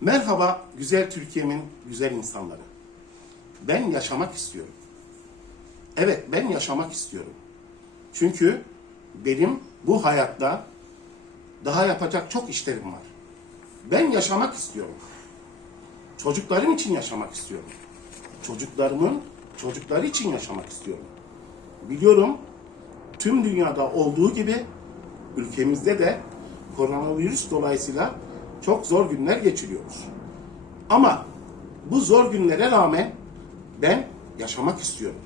Merhaba güzel Türkiye'min güzel insanları. Ben yaşamak istiyorum. Evet ben yaşamak istiyorum. Çünkü benim bu hayatta daha yapacak çok işlerim var. Ben yaşamak istiyorum. Çocuklarım için yaşamak istiyorum. Çocuklarımın çocukları için yaşamak istiyorum. Biliyorum tüm dünyada olduğu gibi ülkemizde de koronavirüs dolayısıyla çok zor günler geçiriyoruz. Ama bu zor günlere rağmen ben yaşamak istiyorum.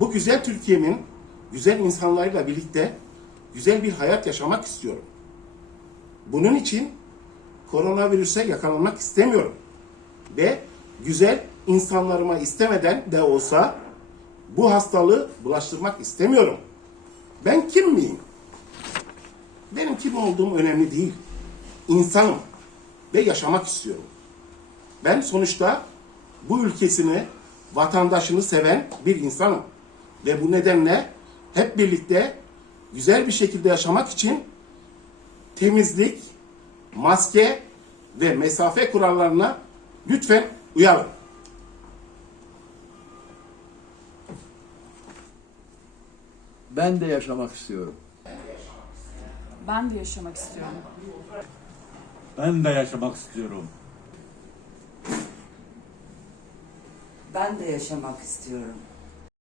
Bu güzel Türkiye'min güzel insanlarıyla birlikte güzel bir hayat yaşamak istiyorum. Bunun için koronavirüse yakalanmak istemiyorum. Ve güzel insanlarıma istemeden de olsa bu hastalığı bulaştırmak istemiyorum. Ben kim miyim? Benim kim olduğum önemli değil. İnsanım ve yaşamak istiyorum. Ben sonuçta bu ülkesini, vatandaşını seven bir insanım. Ve bu nedenle hep birlikte güzel bir şekilde yaşamak için temizlik, maske ve mesafe kurallarına lütfen uyalım. Ben de yaşamak istiyorum. Ben de yaşamak istiyorum. Ben de yaşamak istiyorum. Ben de yaşamak istiyorum.